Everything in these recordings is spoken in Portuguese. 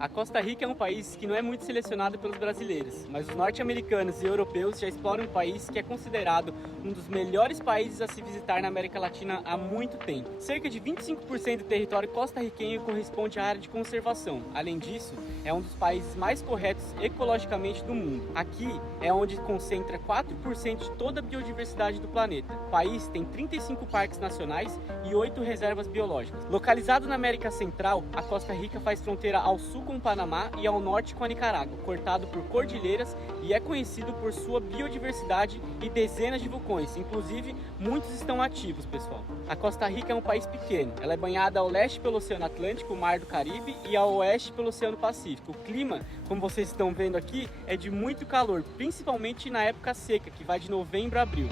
A Costa Rica é um país que não é muito selecionado pelos brasileiros, mas os norte-americanos e europeus já exploram um país que é considerado um dos melhores países a se visitar na América Latina há muito tempo. Cerca de 25% do território costarriquenho corresponde à área de conservação. Além disso, é um dos países mais corretos ecologicamente do mundo. Aqui é onde concentra 4% de toda a biodiversidade do planeta. O país tem 35 parques nacionais e 8 reservas biológicas. Localizado na América Central, a Costa Rica faz fronteira ao sul com o Panamá e ao norte com a Nicarágua, cortado por cordilheiras, e é conhecido por sua biodiversidade e dezenas de vulcões, inclusive muitos estão ativos, pessoal. A Costa Rica é um país pequeno, ela é banhada ao leste pelo Oceano Atlântico, o Mar do Caribe, e ao oeste pelo Oceano Pacífico. O clima, como vocês estão vendo aqui, é de muito calor, principalmente na época seca, que vai de novembro a abril.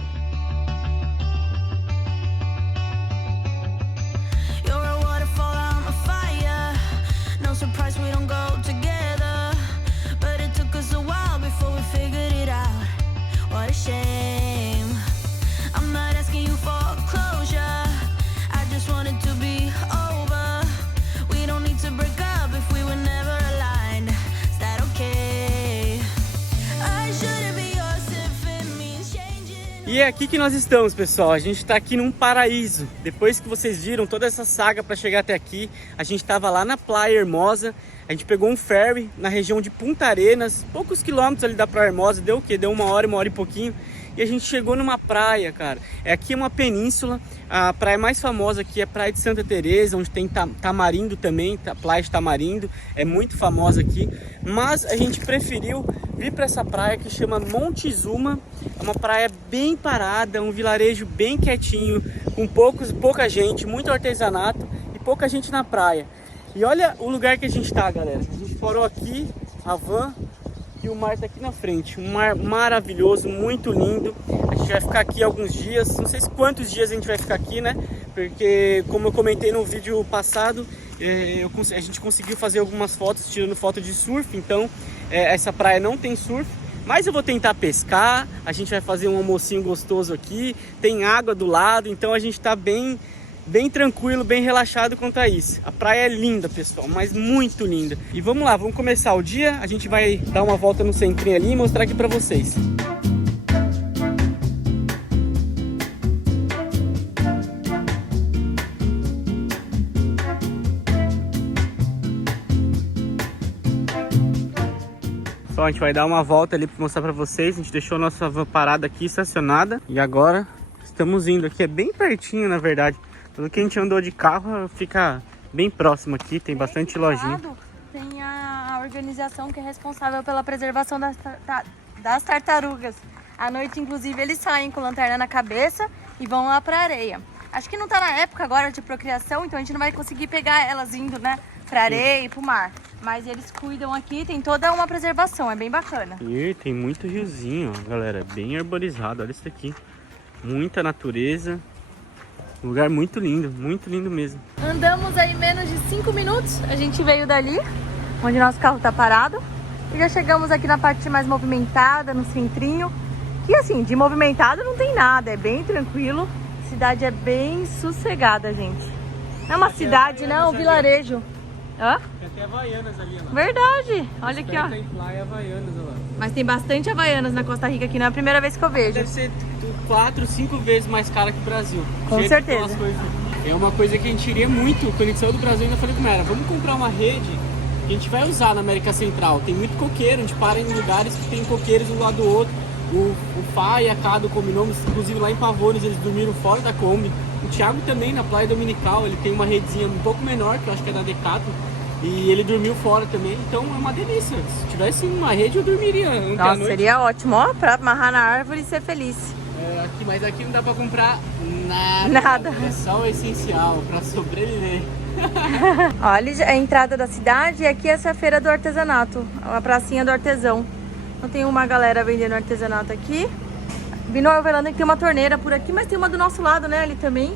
No surprise we don't go together, but it took us a while before we figured it out. What a shame. I'm not asking you for closure, I just want it to be over. We don't need to break up if we were never aligned. Is that okay? I shouldn't be yours if it means changing. E é aqui que nós estamos, pessoal. A gente está aqui num paraíso. Depois que vocês viram toda essa saga para chegar até aqui, a gente estava lá na Praia Hermosa. A gente pegou um ferry na região de Punta Arenas, poucos quilômetros ali da Praia Hermosa. Deu o quê? Deu uma hora e pouquinho. E a gente chegou numa praia, cara. Aqui é uma península. A praia mais famosa aqui é a Praia de Santa Teresa, onde tem tamarindo também, praia de tamarindo. É muito famosa aqui. Mas a gente preferiu vir para essa praia que chama Montezuma. É uma praia bem parada, um vilarejo bem quietinho, com pouca gente, muito artesanato e pouca gente na praia. E olha o lugar que a gente tá, galera. A gente parou aqui, a van, e o mar tá aqui na frente. Um mar maravilhoso, muito lindo. A gente vai ficar aqui alguns dias, não sei quantos dias a gente vai ficar aqui, né? Porque, como eu comentei no vídeo passado, a gente conseguiu fazer algumas fotos, tirando foto de surf. Então, essa praia não tem surf. Mas eu vou tentar pescar, a gente vai fazer um almocinho gostoso aqui, tem água do lado, então a gente tá bem tranquilo, bem relaxado quanto a isso. A praia é linda, pessoal, mas muito linda. E vamos lá, vamos começar o dia, a gente vai dar uma volta no centrinho ali e mostrar aqui pra vocês. A gente vai dar uma volta ali para mostrar para vocês. A gente deixou a nossa van parada aqui, estacionada. E agora estamos indo aqui. É bem pertinho, na verdade. Pelo que a gente andou de carro, fica bem próximo aqui. Tem bastante lojinha. Tem a organização que é responsável pela preservação das tartarugas. À noite, inclusive, eles saem com lanterna na cabeça e vão lá para a areia. Acho que não tá na época agora de procriação, então a gente não vai conseguir pegar elas indo, né, pra areia e pro mar. Mas eles cuidam aqui, tem toda uma preservação, é bem bacana. E tem muito riozinho, ó, galera, bem arborizado, olha isso aqui. Muita natureza, um lugar muito lindo mesmo. Andamos aí menos de 5 minutos, a gente veio dali, onde nosso carro tá parado. E já chegamos aqui na parte mais movimentada, no centrinho. Que assim, de movimentado não tem nada, é bem tranquilo. A cidade é bem sossegada, gente. Não é uma cidade, né? É um vilarejo. Hã? Tem até Havaianas ali, ó. Verdade! Olha aqui, ó. Tem lá Havaianas, ó lá. Mas tem bastante Havaianas na Costa Rica aqui, não é a primeira vez que eu vejo. Deve ser 4, 5 vezes mais cara que o Brasil. Com certeza. É uma coisa que a gente iria muito. Quando a gente saiu do Brasil, eu ainda falei com ela, vamos comprar uma rede que a gente vai usar na América Central. Tem muito coqueiro, a gente para em lugares que tem coqueiros um lado do outro. O Fá e a Cado combinamos, inclusive lá em Pavones, eles dormiram fora da Kombi. O Thiago também, na Praia Dominical, ele tem uma redezinha um pouco menor, que eu acho que é da Decathlon. E ele dormiu fora também, então é uma delícia. Se tivesse uma rede, eu dormiria ontem à noite. Seria ótimo, ó, pra amarrar na árvore e ser feliz. Mas aqui não dá pra comprar nada. É só o essencial pra sobreviver. Olha a entrada da cidade e aqui essa é a feira do artesanato, a pracinha do artesão. Então tem uma galera vendendo artesanato aqui. Vi no Alvelândia que tem uma torneira por aqui, mas tem uma do nosso lado, né, ali também.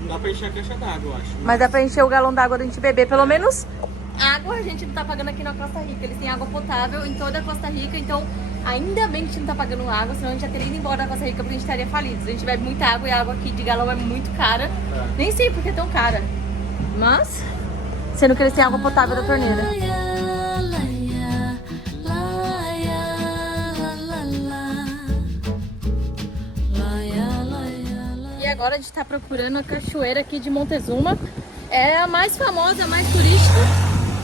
Não dá pra encher a caixa d'água, eu acho. Mas dá pra encher o galão d'água da gente beber, pelo menos água a gente não tá pagando aqui na Costa Rica. Eles têm água potável em toda a Costa Rica, então ainda bem que a gente não tá pagando água, senão a gente já teria ido embora da Costa Rica porque a gente estaria falido. A gente bebe muita água e a água aqui de galão é muito cara. Nem sei por que é tão cara, mas sendo que eles têm água potável da torneira. agora a gente tá procurando a cachoeira aqui de Montezuma. É a mais famosa, a mais turística.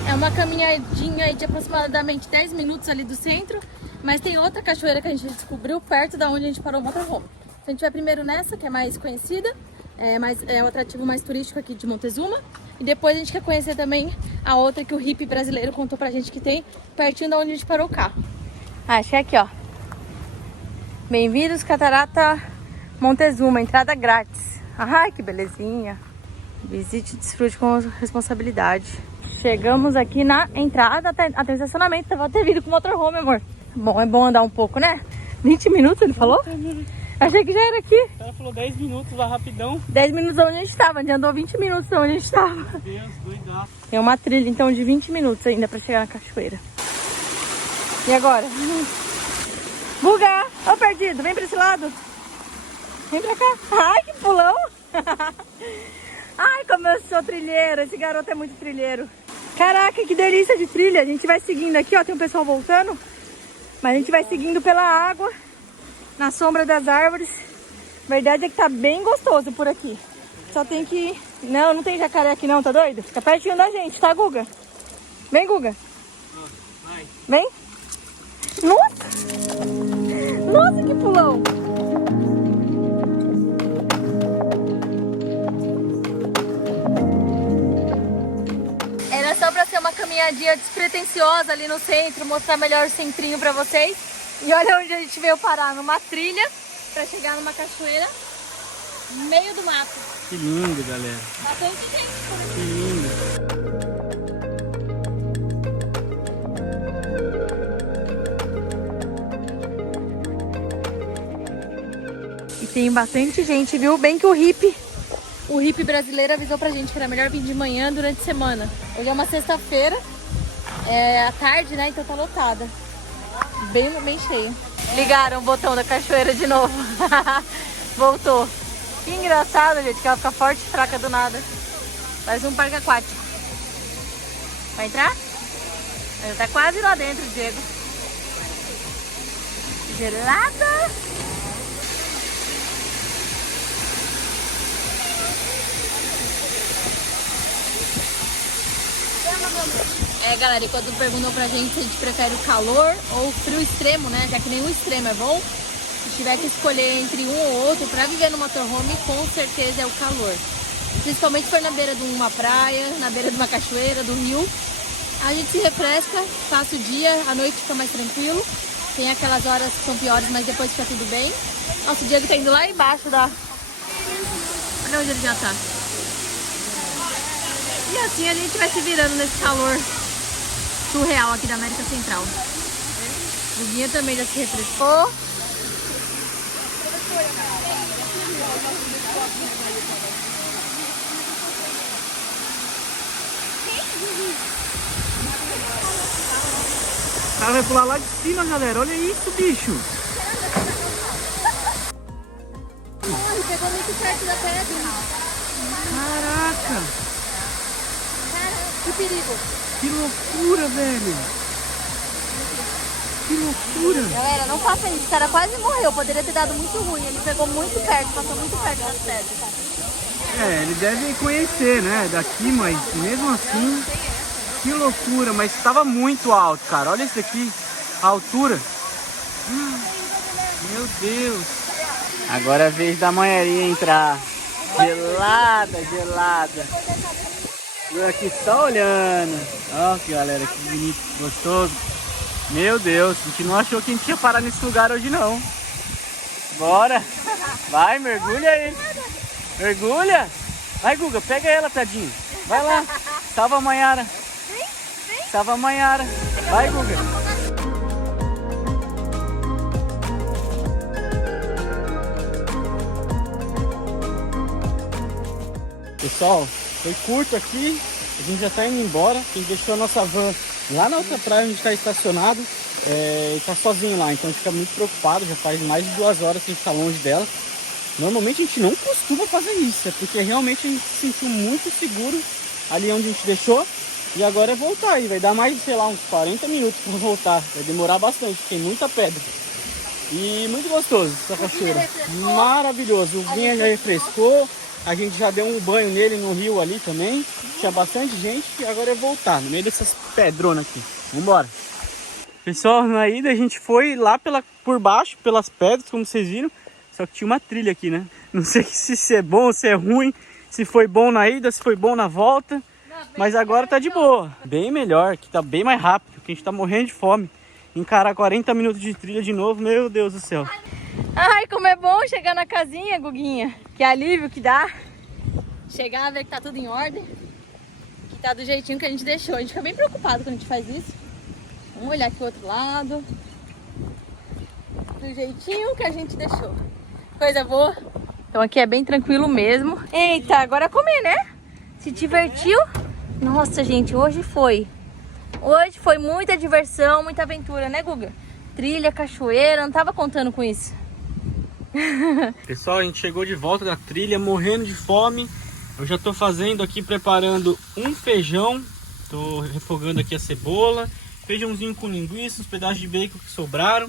É uma caminhadinha aí de aproximadamente 10 minutos ali do centro. Mas tem outra cachoeira que a gente descobriu perto da onde a gente parou o motorhome. Então a gente vai primeiro nessa, que é mais conhecida. É o atrativo mais turístico aqui de Montezuma. E depois a gente quer conhecer também a outra que o hippie brasileiro contou pra gente que tem pertinho da onde a gente parou o carro. Acho que é aqui, ó. Bem-vindos, Catarata Montezuma, entrada grátis. Ai, que belezinha. Visite e desfrute com responsabilidade. Chegamos aqui na entrada, até o estacionamento. Tava ter vindo com o motorhome, amor. Bom, é bom andar um pouco, né? 20 minutos, ele falou? Achei que já era aqui. Ela falou 10 minutos lá rapidão. 10 minutos onde a gente estava, a gente andou 20 minutos onde a gente estava. Meu Deus, doidão. Tem uma trilha então de 20 minutos ainda pra chegar na cachoeira. E agora? Buga! Ô perdido, vem pra esse lado. Vem pra cá. Ai, que pulão! Ai, como eu sou trilheiro. Esse garoto é muito trilheiro. Caraca, que delícia de trilha. A gente vai seguindo aqui, ó. Tem um pessoal voltando. Mas a gente vai seguindo pela água, na sombra das árvores. A verdade é que tá bem gostoso por aqui. Só tem que... Não tem jacaré aqui não, tá doido? Fica pertinho da gente, tá, Guga? Vem, Guga. Vai. Vem. Nossa! Nossa, que pulão! Era só pra ser uma caminhadinha despretensiosa ali no centro, mostrar melhor o centrinho pra vocês. E olha onde a gente veio parar, numa trilha, pra chegar numa cachoeira, no meio do mato. Que lindo, galera. Bastante gente por aqui. Que lindo. E tem bastante gente, viu? Bem que o hippie brasileiro avisou pra gente que era melhor vir de manhã durante a semana. Hoje é uma sexta-feira, é à tarde, né? Então tá lotada. Bem cheia. Ligaram o botão da cachoeira de novo. Voltou. Que engraçado, gente, que ela fica forte e fraca do nada. Parece um parque aquático. Vai entrar? Já tá quase lá dentro, Diego. Gelada. Galera, e quando perguntou pra gente se a gente prefere o calor ou o frio extremo, né? Já que nenhum extremo é bom. Se tiver que escolher entre um ou outro pra viver no motorhome, com certeza é o calor. Principalmente se for na beira de uma praia, na beira de uma cachoeira, do rio. A gente se refresca, passa o dia, a noite fica mais tranquilo. Tem aquelas horas que são piores, mas depois fica tudo bem. Nossa, o Diego tá indo lá embaixo da... Olha onde ele já tá. E assim a gente vai se virando nesse calor surreal aqui da América Central. O Guinha também já se refrescou. O cara vai pular lá de cima, galera. Olha isso, bicho. Ele pegou muito perto da pedra. Caraca. Que perigo. Que loucura, velho. Que loucura. Galera, não faça isso. O cara quase morreu. Poderia ter dado muito ruim. Ele pegou muito perto, passou muito perto das pedras. Ele deve conhecer, né, daqui, mas mesmo assim, que loucura. Mas estava muito alto, cara. Olha isso aqui, a altura. Meu Deus. Agora é a vez da manhãria entrar. Gelada. Eu aqui só olhando. Ó, que galera, que bonito, gostoso. Meu Deus, a gente não achou que a gente ia parar nesse lugar hoje não. Bora. Vai, mergulha aí. Mergulha. Vai, Guga, pega ela, tadinho. Vai lá. Salva a Maiara. Salva a Maiara. Vai, Guga. Pessoal, foi curto aqui, a gente já tá indo embora, a gente deixou a nossa van lá na outra praia onde está estacionado e tá sozinho lá, então a gente fica muito preocupado, já faz mais de 2 horas que a gente tá longe dela. Normalmente a gente não costuma fazer isso, é porque realmente a gente se sentiu muito seguro ali onde a gente deixou e agora é voltar aí, vai dar mais, sei lá, uns 40 minutos para voltar, vai demorar bastante, tem muita pedra. E muito gostoso essa cachoeira. Maravilhoso. O Guinha já refrescou. A gente já deu um banho nele no rio ali também. Tinha bastante gente e agora é voltar no meio dessas pedronas aqui. Vambora. Pessoal, na ida a gente foi lá por baixo, pelas pedras, como vocês viram. Só que tinha uma trilha aqui, né? Não sei se isso é bom, se é ruim. Se foi bom na ida, se foi bom na volta. Mas agora tá de boa. Bem melhor, que tá bem mais rápido. Porque a gente tá morrendo de fome. Encarar 40 minutos de trilha de novo, meu Deus do céu. Ai, como é bom chegar na casinha, Guguinha. Que alívio que dá. Chegar, ver que tá tudo em ordem. Que tá do jeitinho que a gente deixou. A gente fica bem preocupado quando a gente faz isso. Vamos olhar aqui o outro lado. Do jeitinho que a gente deixou. Coisa boa. Então aqui é bem tranquilo mesmo. Eita, agora é comer, né? Se divertiu? Nossa, gente, hoje foi. Hoje foi muita diversão, muita aventura, né, Guga? Trilha, cachoeira, não tava contando com isso. Pessoal, a gente chegou de volta da trilha, morrendo de fome. Eu já tô fazendo aqui, preparando um feijão. Tô refogando aqui a cebola. Feijãozinho com linguiça, uns pedaços de bacon que sobraram.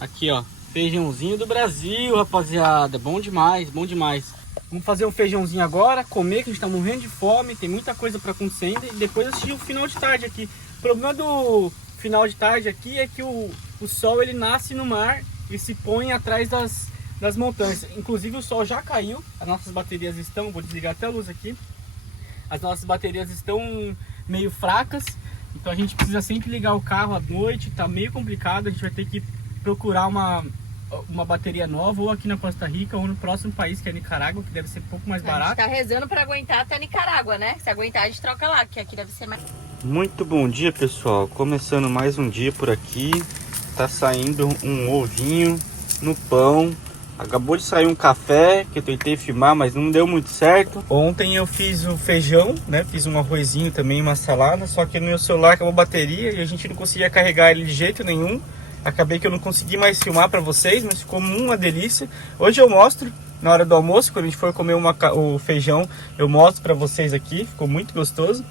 Aqui, ó, feijãozinho do Brasil, rapaziada. Bom demais, bom demais. Vamos fazer um feijãozinho agora, comer, que a gente tá morrendo de fome. Tem muita coisa pra acontecer ainda. E depois assistir o final de tarde aqui. O problema do final de tarde aqui é que o sol, ele nasce no mar e se põe atrás das montanhas. Inclusive o sol já caiu. As nossas baterias estão, vou desligar até a luz aqui. As nossas baterias estão meio fracas. Então a gente precisa sempre ligar o carro à noite. Tá meio complicado, a gente vai ter que procurar uma bateria nova, ou aqui na Costa Rica, ou no próximo país, que é Nicarágua, que deve ser um pouco mais barato. A gente tá rezando pra aguentar até Nicarágua, né? Se aguentar, a gente troca lá, que aqui deve ser mais... Muito bom dia, pessoal. Começando mais um dia por aqui. Tá saindo um ovinho no pão. Acabou de sair um café, que eu tentei filmar, mas não deu muito certo. Ontem eu fiz o feijão, né? Fiz um arrozinho também, uma salada. Só que no meu celular acabou a bateria e a gente não conseguia carregar ele de jeito nenhum. Acabei que eu não consegui mais filmar para vocês, mas ficou uma delícia. Hoje eu mostro, na hora do almoço, quando a gente for comer o feijão, eu mostro para vocês aqui. Ficou muito gostoso.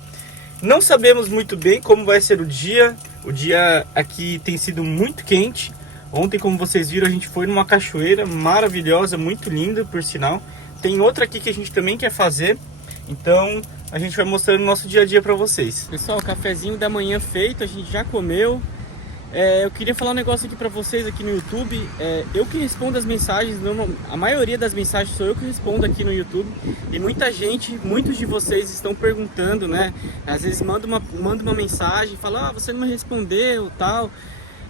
Não sabemos muito bem como vai ser o dia. O dia aqui tem sido muito quente. Ontem, como vocês viram, a gente foi numa cachoeira maravilhosa, muito linda, por sinal. Tem outra aqui que a gente também quer fazer. Então, a gente vai mostrando o nosso dia a dia para vocês. Pessoal, cafezinho da manhã feito, a gente já comeu. Eu queria falar um negócio aqui pra vocês aqui no YouTube. Eu que respondo as mensagens, a maioria das mensagens sou eu que respondo aqui no YouTube. E muita gente, muitos de vocês estão perguntando, né? Às vezes manda uma mensagem, fala, você não me respondeu, tal.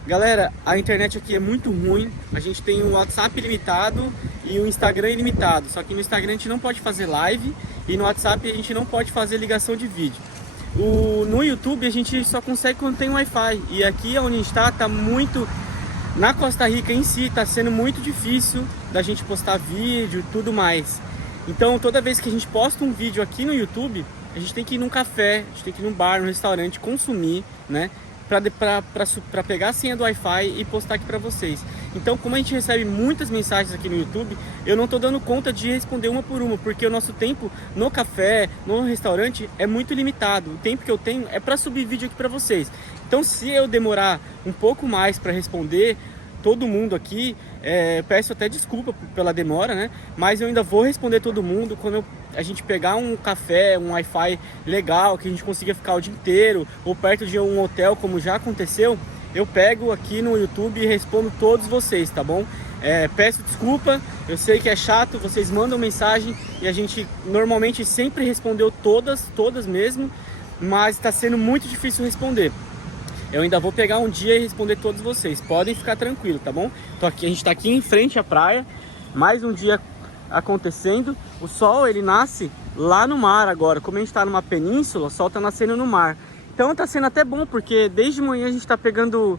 Galera, a internet aqui é muito ruim. A gente tem o WhatsApp ilimitado e o Instagram ilimitado. Só que no Instagram a gente não pode fazer live e no WhatsApp a gente não pode fazer ligação de vídeo. No YouTube a gente só consegue quando tem Wi-Fi. E aqui onde a gente tá muito... Na Costa Rica em si tá sendo muito difícil da gente postar vídeo e tudo mais. Então toda vez que a gente posta um vídeo aqui no YouTube, a gente tem que ir num café, a gente tem que ir num bar, num restaurante, consumir, né? Para pegar a senha do Wi-Fi e postar aqui para vocês. Então, como a gente recebe muitas mensagens aqui no YouTube, eu não estou dando conta de responder uma por uma, porque o nosso tempo no café, no restaurante é muito limitado. O tempo que eu tenho é para subir vídeo aqui para vocês. Então, se eu demorar um pouco mais para responder todo mundo aqui, peço até desculpa pela demora, né? Mas eu ainda vou responder todo mundo quando a gente pegar um café, um Wi-Fi legal, que a gente consiga ficar o dia inteiro, ou perto de um hotel, como já aconteceu, eu pego aqui no YouTube e respondo todos vocês, tá bom? Peço desculpa, eu sei que é chato, vocês mandam mensagem e a gente normalmente sempre respondeu todas mesmo, mas está sendo muito difícil responder. Eu ainda vou pegar um dia e responder todos vocês. Podem ficar tranquilos, tá bom? A gente tá aqui em frente à praia. Mais um dia acontecendo. O sol, ele nasce lá no mar agora. Como a gente tá numa península, o sol tá nascendo no mar. Então tá sendo até bom, porque desde manhã a gente tá pegando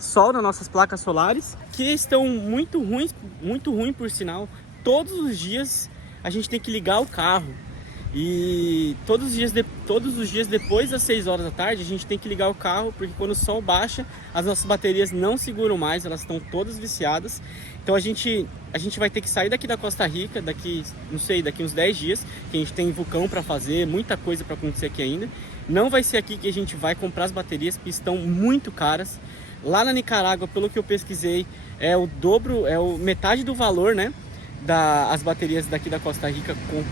sol nas nossas placas solares, que estão muito ruim por sinal. Todos os dias a gente tem que ligar o carro. E todos os dias depois das 6 horas da tarde a gente tem que ligar o carro, porque quando o sol baixa as nossas baterias não seguram mais, elas estão todas viciadas. Então a gente vai ter que sair daqui da Costa Rica daqui uns 10 dias, que a gente tem vulcão para fazer, muita coisa para acontecer aqui ainda. Não vai ser aqui que a gente vai comprar as baterias, porque estão muito caras. Lá na Nicarágua, pelo que eu pesquisei, é o dobro, metade do valor, né, das baterias daqui da Costa Rica com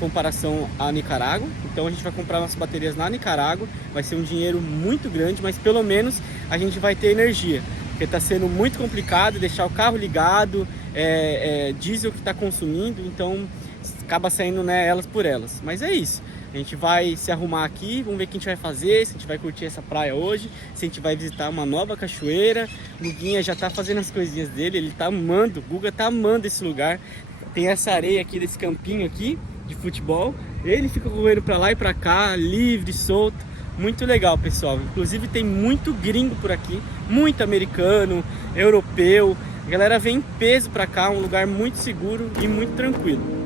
comparação à Nicarágua. Então a gente vai comprar nossas baterias na Nicarágua, vai ser um dinheiro muito grande, mas pelo menos a gente vai ter energia, porque está sendo muito complicado deixar o carro ligado, diesel que está consumindo, então acaba saindo, né, elas por elas. Mas é isso, a gente vai se arrumar aqui, vamos ver o que a gente vai fazer, se a gente vai curtir essa praia hoje, se a gente vai visitar uma nova cachoeira. O Guguinha já tá fazendo as coisinhas dele, ele tá amando, o Guga tá amando esse lugar. Tem essa areia aqui desse campinho aqui de futebol, ele fica correndo pra lá e pra cá, livre, solto, muito legal, pessoal. Inclusive tem muito gringo por aqui, muito americano, europeu, a galera vem em peso pra cá, um lugar muito seguro e muito tranquilo.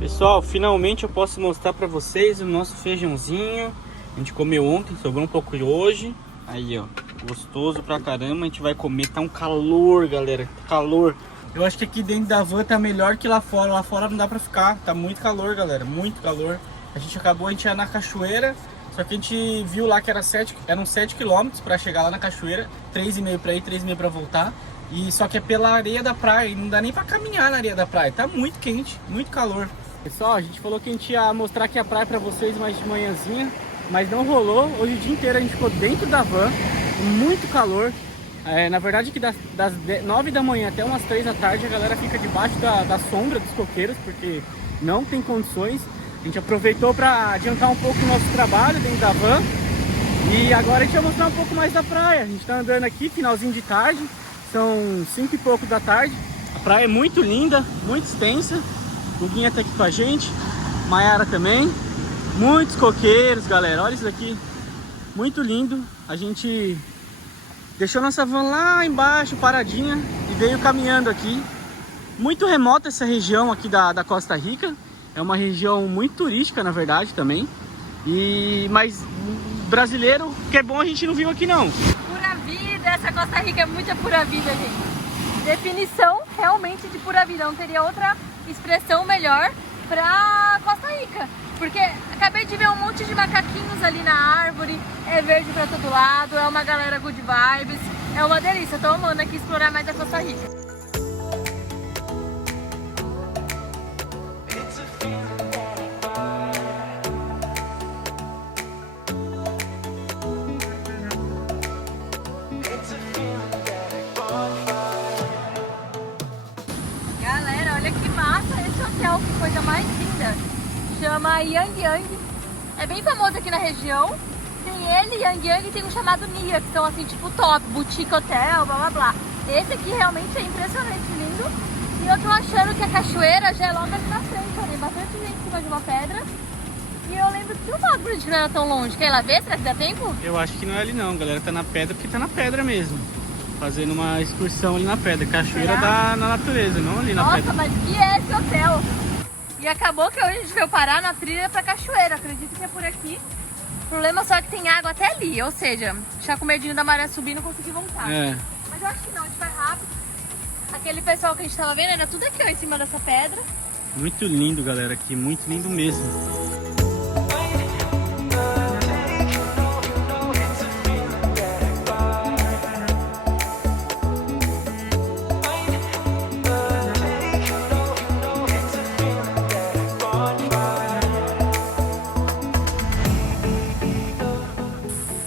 Pessoal, finalmente eu posso mostrar pra vocês o nosso feijãozinho. A gente comeu ontem, sobrou um pouco hoje. Aí, ó, gostoso pra caramba. A gente vai comer, tá um calor, galera, calor. Eu acho que aqui dentro da van tá melhor que lá fora. Lá fora não dá pra ficar, tá muito calor, galera, muito calor. A gente ia na cachoeira, só que a gente viu lá que eram 7 km pra chegar lá na cachoeira. 3,5 pra ir, 3,5 pra voltar. E só que é pela areia da praia, e não dá nem pra caminhar na areia da praia. Tá muito quente, muito calor. Pessoal, a gente falou que a gente ia mostrar aqui a praia pra vocês mais de manhãzinha, mas não rolou. Hoje o dia inteiro a gente ficou dentro da van, muito calor. Na verdade que das 9 da manhã até umas 3 da tarde a galera fica debaixo da sombra dos coqueiros, porque não tem condições. A gente aproveitou para adiantar um pouco o nosso trabalho dentro da van. E agora a gente vai mostrar um pouco mais da praia. A gente tá andando aqui, finalzinho de tarde, são 5 e pouco da tarde. A praia é muito linda, muito extensa. O Guguinha tá aqui com a gente, Mayara também. Muitos coqueiros, galera, olha isso daqui, muito lindo. A gente deixou nossa van lá embaixo, paradinha, e veio caminhando aqui. Muito remota essa região aqui da Costa Rica. É uma região muito turística, na verdade, também. Mas brasileiro, que é bom, a gente não viu aqui não. Pura vida, essa Costa Rica é muita pura vida, gente. Definição realmente de pura vida, não teria outra expressão melhor pra Costa Rica, porque acabei de ver um monte de macaquinhos ali na árvore, é verde pra todo lado, é uma galera good vibes, é uma delícia. Tô amando aqui explorar mais a Costa Rica. Que coisa mais linda, chama Yang Yang, é bem famoso aqui na região. Tem ele, Yang Yang, e tem um chamado Nia, que são assim tipo top, boutique hotel, blá blá blá. Esse aqui realmente é impressionante lindo. E eu tô achando que a cachoeira já é logo ali na frente, olha, tem bastante gente em cima de uma pedra. E eu lembro que eu falo pra gente que não era tão longe. Quer ir lá ver? Será que dá tempo? Eu acho que não é ali não, galera, tá na pedra porque tá na pedra mesmo. Fazendo uma excursão ali na pedra, cachoeira na natureza, não ali na pedra. Nossa, mas que é esse hotel? E acabou que hoje a gente veio parar na trilha pra cachoeira, acredito que é por aqui. O problema só é que tem água até ali, ou seja, já com medinho da maré subir não consegui voltar. Mas eu acho que não, a gente vai rápido. Aquele pessoal que a gente tava vendo era tudo aqui, ó, em cima dessa pedra. Muito lindo, galera, aqui, muito lindo mesmo.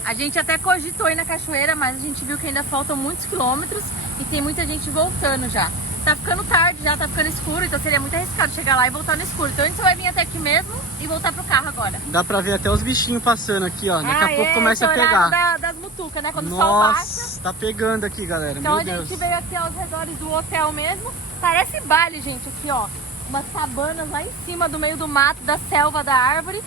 A gente até cogitou ir na cachoeira, mas a gente viu que ainda faltam muitos quilômetros e tem muita gente voltando já. tá ficando tarde já, tá ficando escuro, então seria muito arriscado chegar lá e voltar no escuro. Então a gente vai vir até aqui mesmo e voltar pro carro agora. Dá pra ver até os bichinhos passando aqui, ó. Daqui a pouco começa a pegar. Das mutucas, né? Quando o sol baixa. Nossa, tá pegando aqui, galera. Então Meu a Deus. gente veio aqui aos redores do hotel mesmo. Parece baile, gente, aqui, ó. Umas cabanas lá em cima do meio do mato, da selva, da árvore.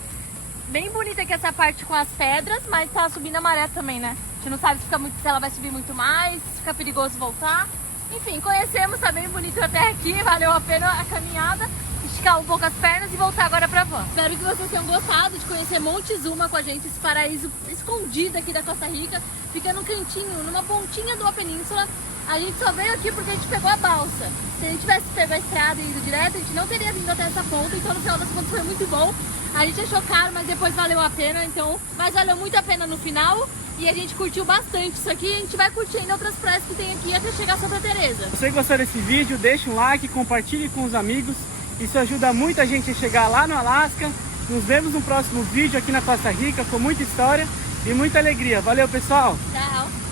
Bem bonita aqui essa parte com as pedras, mas tá subindo a maré também, né? A gente não sabe se ela vai subir muito mais, se fica perigoso voltar. Enfim, conhecemos, tá bem bonito até aqui, valeu a pena a caminhada, esticar um pouco as pernas e voltar agora pra van. Espero que vocês tenham gostado de conhecer Montezuma com a gente, esse paraíso escondido aqui da Costa Rica. Fica num cantinho, numa pontinha de uma península. A gente só veio aqui porque a gente pegou a balsa. Se a gente tivesse pego a estrada e ido direto, a gente não teria vindo até essa ponta, então no final das contas foi muito bom. A gente achou caro, mas depois valeu a pena, então, mas valeu muito a pena no final. E a gente curtiu bastante isso aqui. A gente vai curtir ainda outras praias que tem aqui até chegar a Santa Teresa. Se você gostou desse vídeo, deixa um like, compartilhe com os amigos. Isso ajuda muito a gente a chegar lá no Alasca. Nos vemos no próximo vídeo aqui na Costa Rica com muita história e muita alegria. Valeu, pessoal! Tchau!